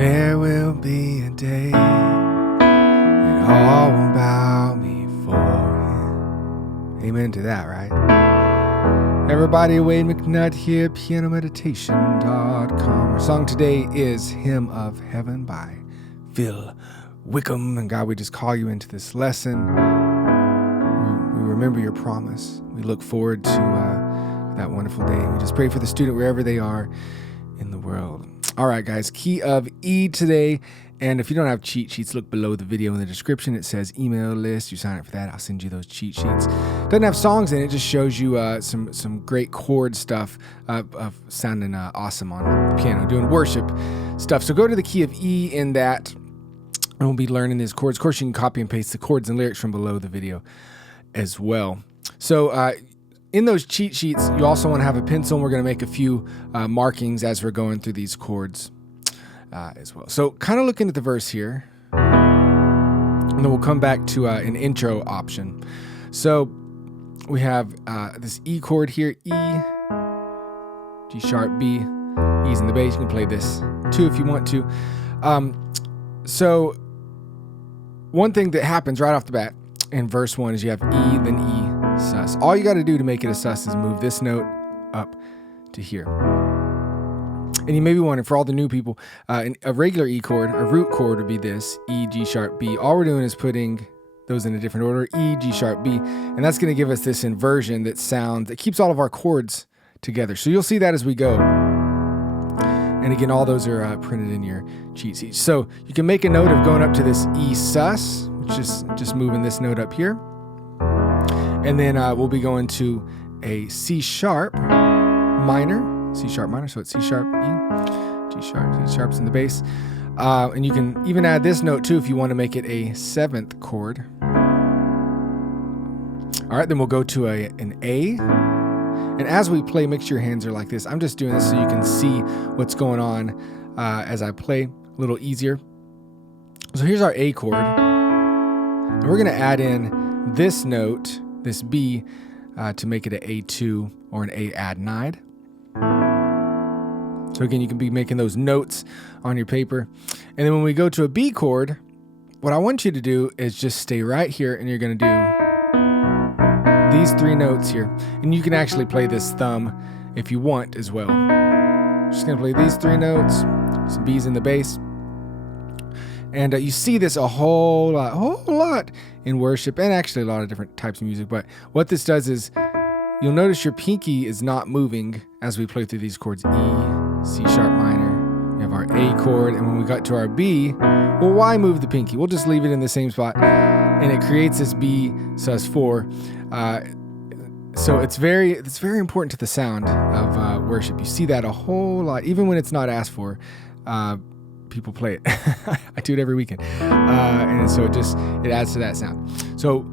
There will be a day when all will bow before Him. Amen to that, right? Everybody, Wade McNutt here, pianomeditation.com. Our song today is Hymn of Heaven by Phil Wickham. And God, we just call you into this lesson. We remember your promise. We look forward to that wonderful day. We just pray for the student wherever they are in the world. All right, guys, key of E today. And if you don't have cheat sheets, look below the video in the description. It says email list. You sign up for that. I'll send you those cheat sheets. Doesn't have songs in it. Just shows you some great chord stuff of sounding awesome on the piano, doing worship stuff. So go to the key of E in that, and we'll be learning these chords. Of course, you can copy and paste the chords and lyrics from below the video as well. So in those cheat sheets, you also want to have a pencil, and we're going to make a few markings as we're going through these chords as well. So kind of looking at the verse here, and then we'll come back to an intro option. So we have this E chord here, E, G sharp, B, E's in the bass. You can play this too if you want to. So one thing that happens right off the bat in verse 1 is you have E, then E, sus. All you got to do to make it a sus is move this note up to here. And you may be wondering, for all the new people, a regular E chord, a root chord would be this, E, G sharp, B. All we're doing is putting those in a different order, E, G sharp, B. And that's going to give us this inversion that keeps all of our chords together. So you'll see that as we go. And again, all those are printed in your cheat sheet. So you can make a note of going up to this E sus, which is just moving this note up here. And then we'll be going to a C sharp minor, so it's C sharp, E, G sharp, C sharp's in the bass. And you can even add this note too if you want to make it a 7th chord. All right, then we'll go to an A. And as we play, make sure your hands are like this. I'm just doing this so you can see what's going on as I play, a little easier. So here's our A chord. And we're going to add in this note, this B, to make it an A2 or an A add 9. So again, you can be making those notes on your paper. And then when we go to a B chord, what I want you to do is just stay right here, and you're going to do these 3 notes here. And you can actually play this thumb if you want as well. Just going to play these 3 notes, some B's in the bass. And you see this a whole lot in worship, and actually a lot of different types of music. But what this does is you'll notice your pinky is not moving as we play through these chords. E, C sharp minor, we have our A chord, and when we got to our B, well, why move the pinky? We'll just leave it in the same spot, and it creates this B sus 4. So it's very important to the sound of worship. You see that a whole lot, even when it's not asked for. People play it. I do it every weekend. And so it adds to that sound. So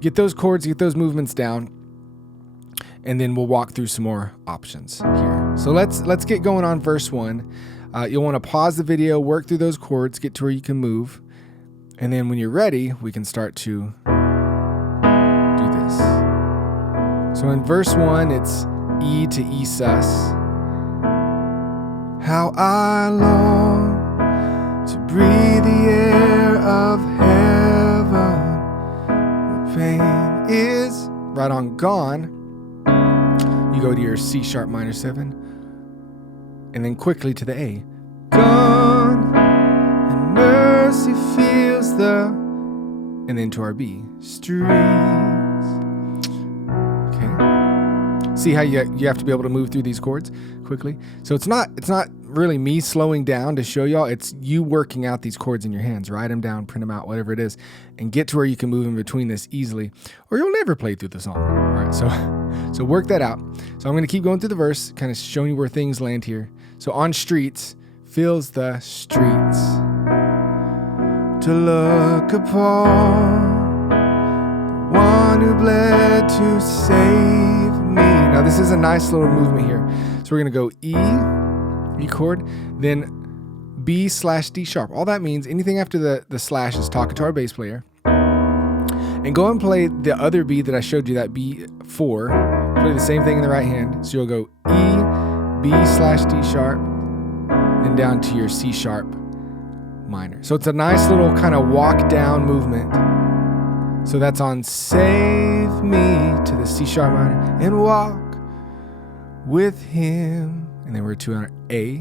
get those chords, get those movements down, and then we'll walk through some more options here. So let's get going on verse 1. You'll want to pause the video, work through those chords, get to where you can move. And then when you're ready, we can start to do this. So in verse 1, it's E to E sus. How I long to breathe the air of heaven. The pain is right on gone. You go to your C sharp minor 7, and then quickly to the A. Gone, and mercy feels the, and then to our B. Streets. Okay. See how you have to be able to move through these chords quickly. So it's not really me slowing down to show y'all. It's you working out these chords in your hands. Write them down, print them out, whatever it is, and get to where you can move in between this easily, or you'll never play through the song. All right, so work that out. So I'm going to keep going through the verse, kind of showing you where things land here. So on streets, fills the streets to look upon the one who bled to save me. Now this is a nice little movement here. So we're going to go E chord, then B slash D sharp. All that means, anything after the slash is talking to our bass player. And go and play the other B that I showed you, that B4. Play the same thing in the right hand. So you'll go E, B slash D sharp, then down to your C sharp minor. So it's a nice little kind of walk down movement. So that's on save me to the C sharp minor and walk with him. And then we're to our A.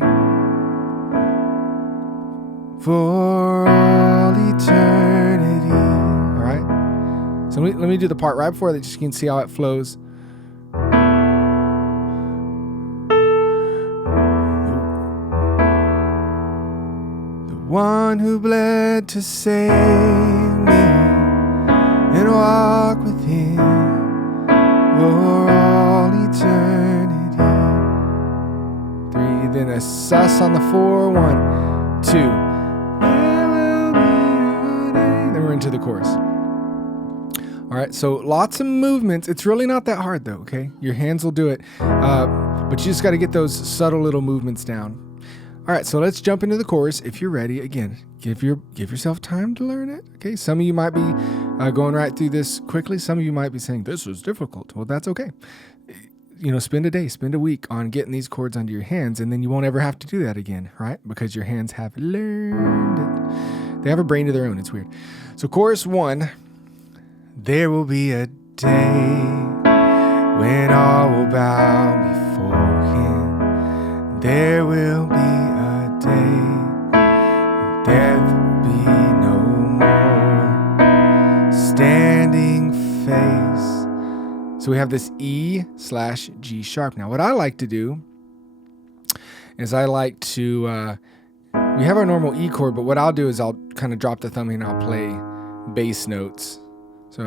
For all eternity. All right. So let me do the part right before that, just so you can see how it flows. The one who bled to save me and walk with him for all eternity. 3, then a sus on the 4, 1, 2. There will be a day. Then we're into the chorus. All right, so lots of movements. It's really not that hard though, okay? Your hands will do it, but you just got to get those subtle little movements down. All right, so let's jump into the chorus. If you're ready, again, give yourself time to learn it. Okay, some of you might be going right through this quickly. Some of you might be saying this is difficult. Well, that's okay. You know, spend a day, spend a week on getting these chords under your hands, and then you won't ever have to do that again, right? Because your hands have learned it. They have a brain of their own. It's weird. So chorus 1. There will be a day when all will bow before him. There will be a day when death will be no more. Standing face. So we have this E/G sharp. Now what I like to do is I like to, we have our normal E chord, but what I'll do is I'll kind of drop the thumb and I'll play bass notes. So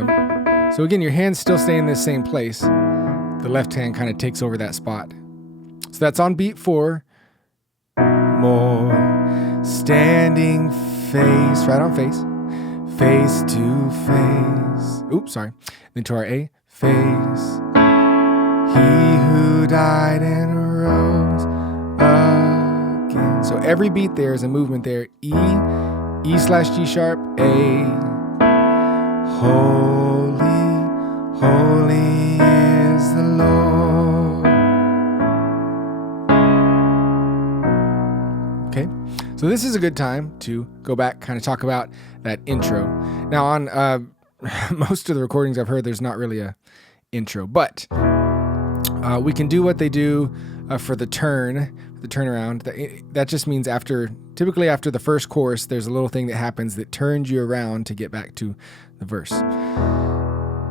again, your hands still stay in this same place. The left hand kind of takes over that spot. So that's on beat 4. More standing face, right on face. Face to face. Oops, sorry. Then to our A. Face. He who died and rose again. So every beat there is a movement there. E/G sharp, A. Holy, holy is the Lord. Okay, so this is a good time to go back, kind of talk about that intro. Now on most of the recordings I've heard, there's not really a intro, but we can do what they do for the turnaround. That just means typically after the first chorus, there's a little thing that happens that turns you around to get back to the verse.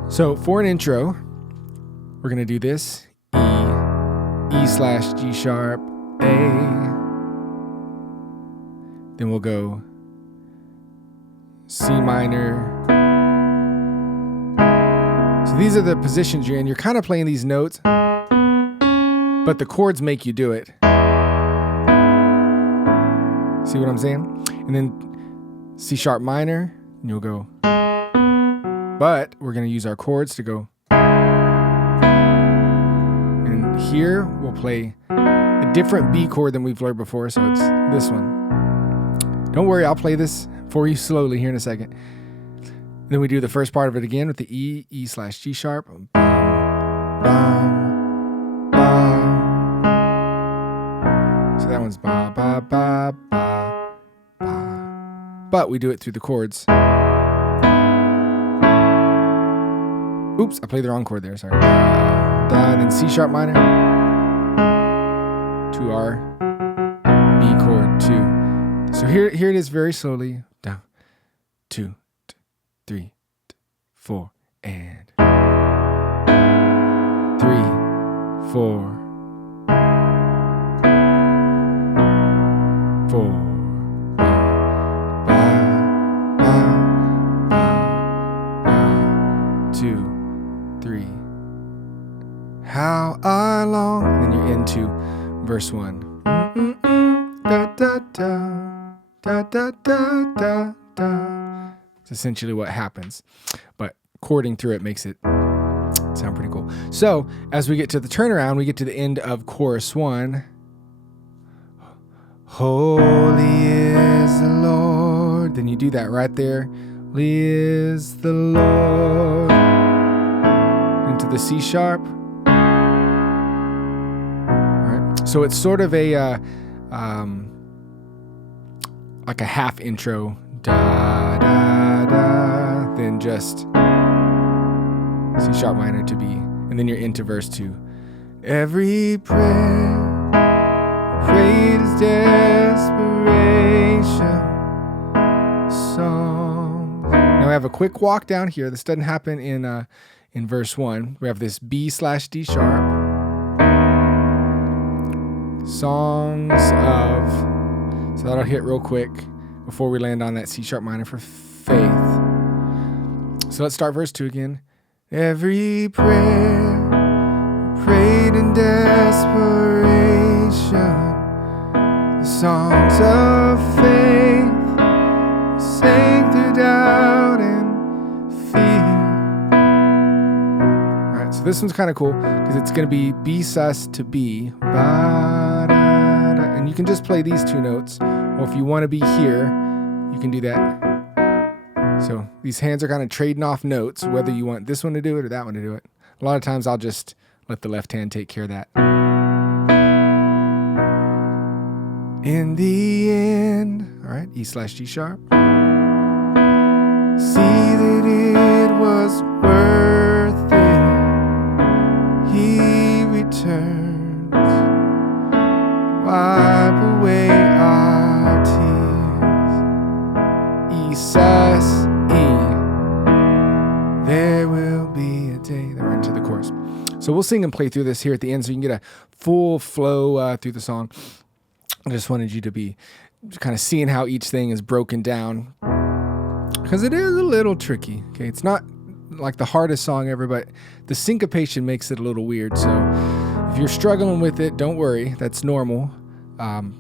So for an intro, we're going to do this. E/G sharp, A. Then we'll go C minor. So these are the positions you're in. You're kind of playing these notes, but the chords make you do it. See what I'm saying? And then C sharp minor, and you'll go. But we're going to use our chords to go. And here we'll play a different B chord than we've learned before, so it's this one. Don't worry, I'll play this for you slowly here in a second. Then we do the first part of it again with the E/G sharp. Bum, bum, bum. So that one's ba, ba, ba, ba, ba. But we do it through the chords. Oops, I played the wrong chord there, sorry. Da, then C sharp minor to our B chord 2. So here it is very slowly. Down, 2, 3, 4, and 3, 4, 4. 2, 3. How I long. And then you're into verse 1. Da, da, da, da, da, da, da, da. It's essentially what happens, but chording through it makes it sound pretty cool. So as we get to the turnaround, we get to the end of chorus 1. Holy is the Lord. Then you do that right there. Holy is the Lord. Into the C sharp. All right. So it's sort of a like a half intro, da da da, then just C sharp minor to B, and then you're into verse 2. Every prayer prayed is desperation songs. Now we have a quick walk down here. This doesn't happen in verse 1. We have this B/D sharp, songs of, so that'll hit real quick before we land on that C sharp minor for faith. So let's start verse 2 again. Every prayer prayed in desperation, the songs of faith sang through doubt and fear. All right, so this one's kind of cool because it's going to be B sus to B, ba, da, da, and you can just play these two notes. Or if you want to be here, you can do that. So these hands are kind of trading off notes, whether you want this one to do it or that one to do it. A lot of times I'll just let the left hand take care of that. In the end, all right, E/G sharp. See that it was worth it. He returns, wipe away our tears. Esus E, there will be a day. They're into the chorus. So we'll sing and play through this here at the end so you can get a full flow through the song. I just wanted you to be kind of seeing how each thing is broken down, because it is a little tricky. Okay, it's not like the hardest song ever, but the syncopation makes it a little weird. So if you're struggling with it, don't worry. That's normal. You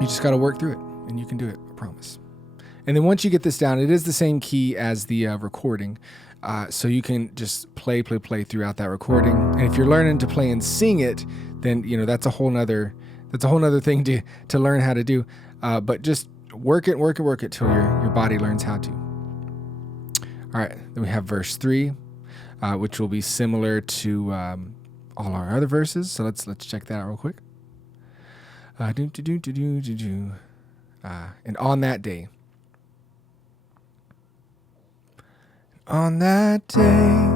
just got to work through it, and you can do it, I promise. And then once you get this down, it is the same key as the recording. So you can just play throughout that recording. And if you're learning to play and sing it, then that's a whole nother thing to learn how to do. But just work it till your body learns how to. All right, then we have verse 3, which will be similar to all our other verses. So let's check that out real quick. And on that day. On that day,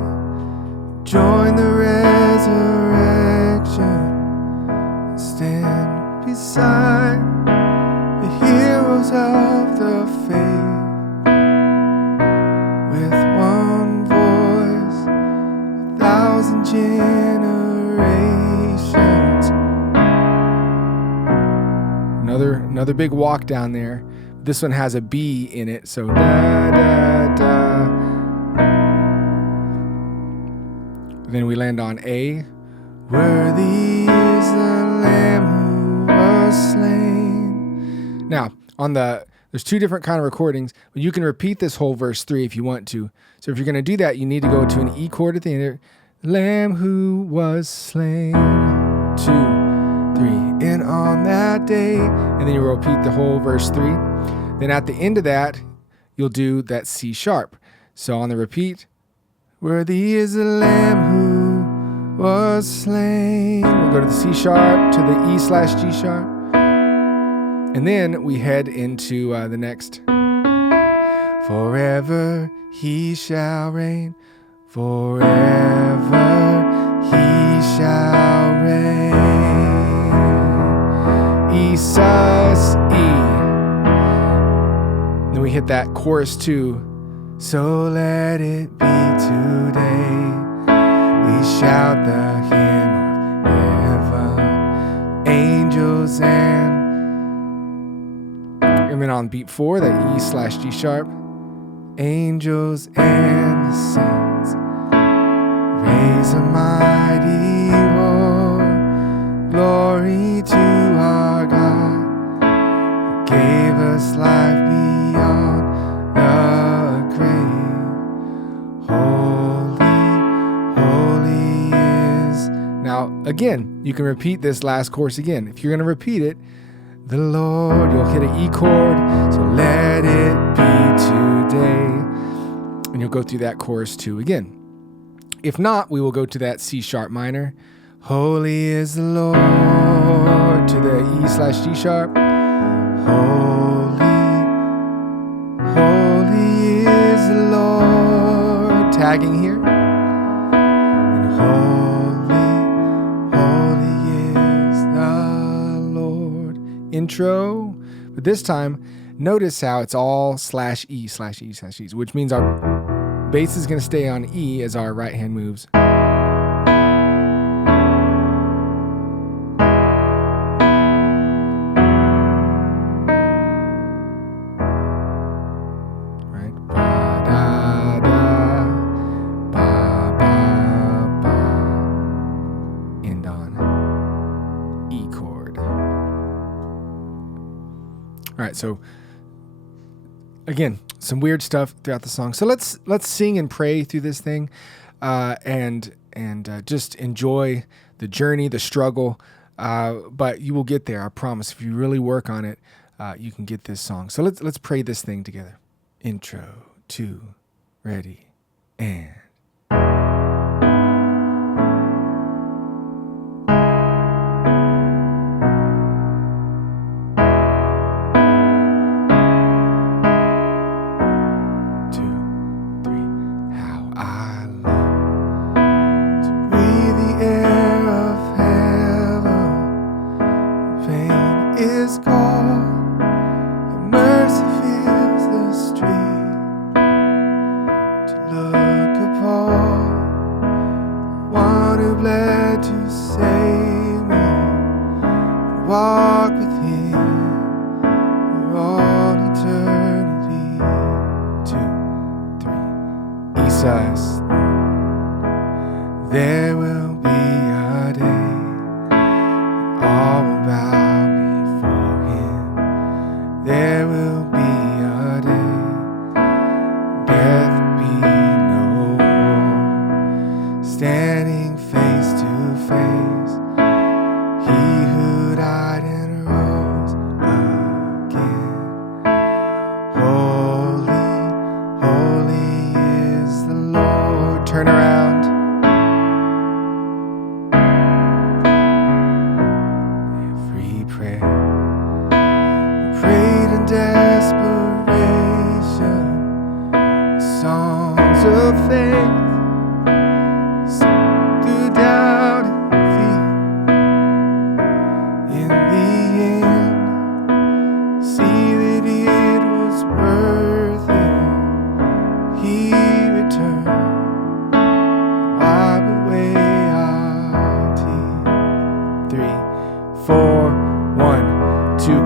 join the resurrection, stand beside the heroes of the faith, with one voice, 1,000 generations. Another big walk down there. This one has a B in it, so da da da. Then we land on A. Worthy is the Lamb who was slain. Now, there's two different kind of recordings, but you can repeat this whole verse 3 if you want to. So if you're going to do that, you need to go to an E chord at the end. Lamb who was slain. 2, 3. And on that day, and then you'll repeat the whole verse 3. Then at the end of that, you'll do that C sharp. So on the repeat, worthy is the Lamb who was slain. We'll go to the C sharp, to the E/G sharp. And then we head into the next. Forever he shall reign. Forever he shall reign. Esus E. Then we hit that chorus 2. So let it be today. We shout the hymn of heaven, angels and then on beat 4, that E/G sharp, angels and the saints raise a mighty roar, glory to our God, who gave us life beyond the grave. Holy is. Now, again, you can repeat this last chorus again. If you're going to repeat it, the Lord, you'll hit an E chord, so let it be today. And you'll go through that chorus 2 again. If not, we will go to that C sharp minor. Holy is the Lord, to the E/G sharp. Holy flagging here. And holy is the Lord. Intro. But this time, notice how it's all /E, /E, which means our bass is going to stay on E as our right hand moves. All right, so again, some weird stuff throughout the song. So let's sing and pray through this thing, and just enjoy the journey, the struggle. But you will get there, I promise. If you really work on it, you can get this song. So let's pray this thing together. Intro, 2, ready, and. Bled to save me, and walk with Him for all eternity. 2, 3, Esus. There will be a day, and all will bow before Him. There will be a day, death be no more. Standing face to face, He who died and rose again. Holy, holy is the Lord. Turn around. Every prayer prayed in desperation, songs of faith.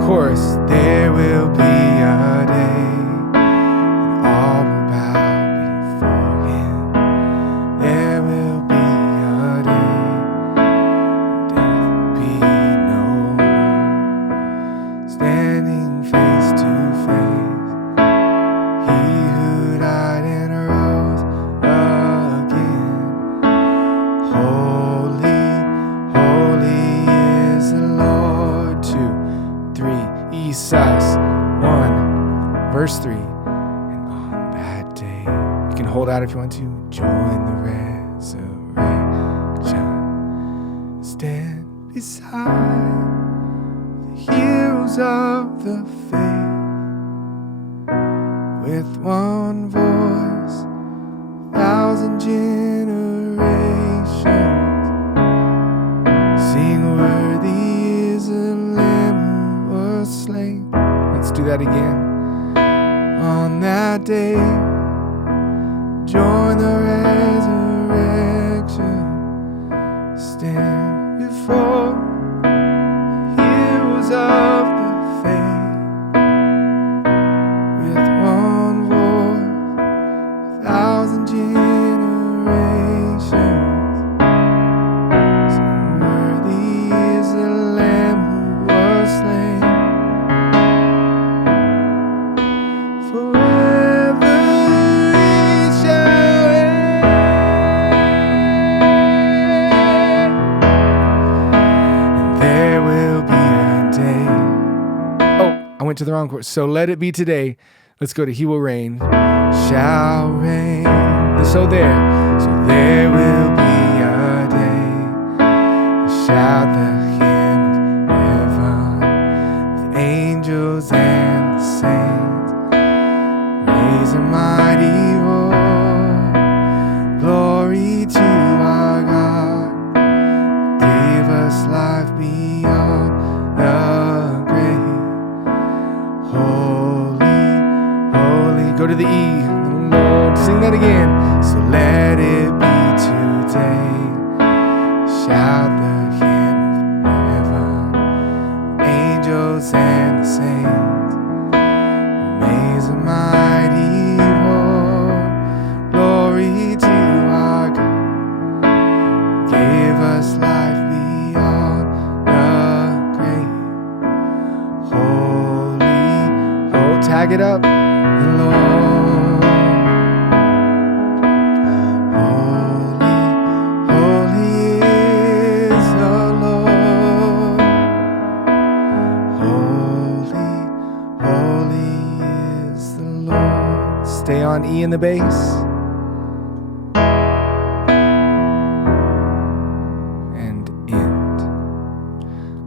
Chorus. There will be a day, and all will bow before Him. There will be a day, and death be no more. Standing face to face, He who died and rose again. Holy, holy is the Lord. 2, 3, Esus. 1, verse 3. And on that day, you can hold out if you want to, join the resurrection. Stand beside the heroes of the faith. With one voice, 1,000 generations sing, worthy is the Lamb who was slain. Let's do that again. On that day, join the resurrection. Stand before the heroes of the faith. With one voice, 1,000 generations sing, worthy is the Lamb who was slain. Forever He shall reign, and there will be a day. Oh, I went to the wrong chorus. So let it be today. Let's go to He will reign. Shall reign. So there will be a day. Shout the hymn of heaven with angels and the saints. Raise a mighty roar. to the E. Lord, sing that again. So let it be today. Shout the hymn of heaven, angels and the saints. Amaze the mighty Lord. Glory to our God. Gave us life beyond the grave. Holy, oh, tag it up. The Lord. Holy, holy is the Lord. Holy, holy is the Lord. Stay on E in the bass. And end.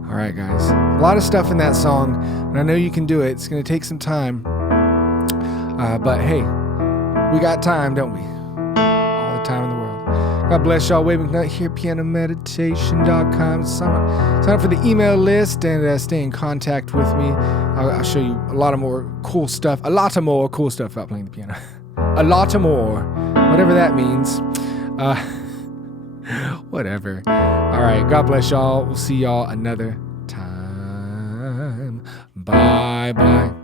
All right, guys. A lot of stuff in that song, and I know you can do it. It's going to take some time. But hey, we got time, don't we? All the time in the world. God bless y'all. Wade McNutt here, pianomeditation.com. Sign up for the email list and stay in contact with me. I'll show you a lot more cool stuff about playing the piano. A lot more, whatever that means. Whatever. All right, God bless y'all. We'll see y'all another time. Bye-bye.